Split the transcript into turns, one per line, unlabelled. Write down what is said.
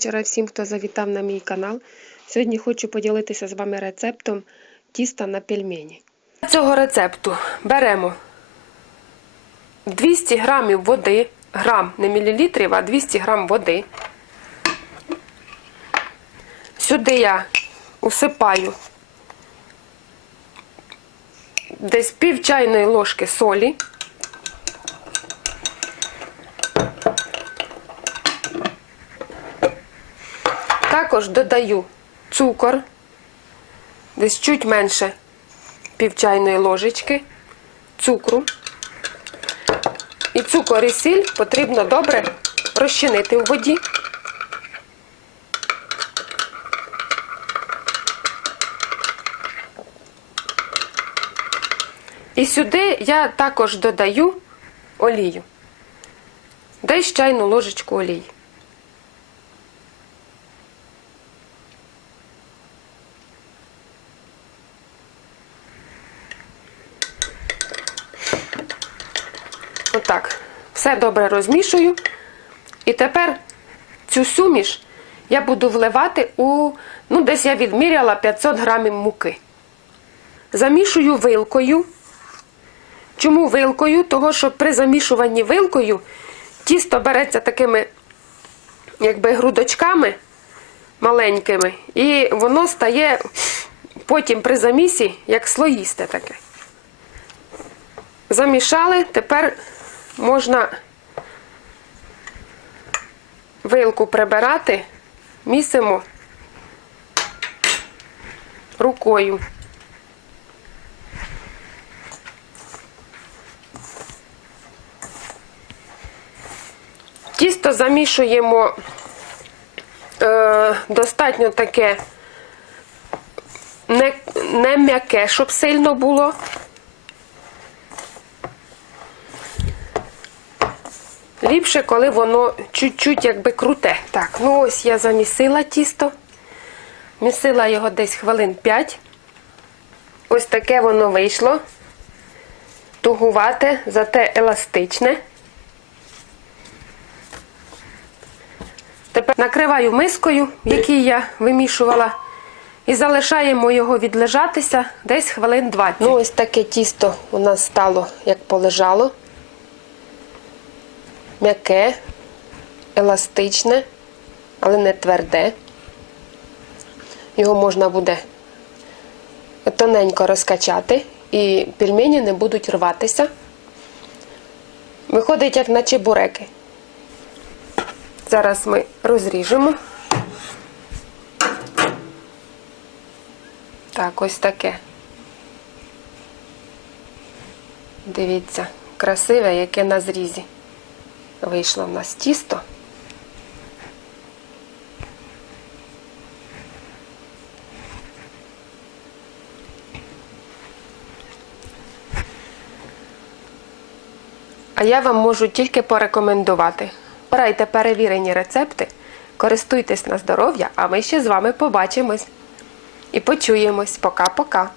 Вчора всім, хто завітав на мій канал. Сьогодні хочу поділитися з вами рецептом тіста на пельмені.
Для цього рецепту беремо 200 грамів води, грам, не мілілітрів, а 200 грам води. Сюди я усипаю десь пів чайної ложки солі. Також додаю цукор, десь чуть менше пів чайної ложечки цукру. І цукор і сіль потрібно добре розчинити у воді. І сюди я також додаю олію. Десь чайну ложечку олії. Отак. Все добре розмішую. І тепер цю суміш я буду вливати у, ну, десь я відміряла 500 грамів муки. Замішую вилкою. Чому вилкою? Того, що при замішуванні вилкою тісто береться такими, якби, грудочками маленькими, і воно стає потім при замісі, як слоїсте таке. Замішали, тепер можна вилку прибирати, місимо рукою. Тісто замішуємо е, достатньо таке не, не м'яке, щоб сильно було. Ліпше, коли воно чуть-чуть якби круте. Так, ну ось я замісила тісто. Місила його десь хвилин 5. Ось таке воно вийшло. Тугувате, зате еластичне. Тепер накриваю мискою, в якій я вимішувала, і залишаємо його відлежатися десь хвилин 20. Ну, ось таке тісто у нас стало, як полежало м'яке, еластичне, але не тверде. Його можна буде тоненько розкачати, і пельмені не будуть рватися. Виходить, як на чебуреки. Зараз ми розріжемо. Так, ось таке. Дивіться, красиве, яке на зрізі. Вийшло в нас тісто. А я вам можу тільки порекомендувати. Брайте перевірені рецепти, користуйтесь на здоров'я, а ми ще з вами побачимось і почуємось. Пока-пока.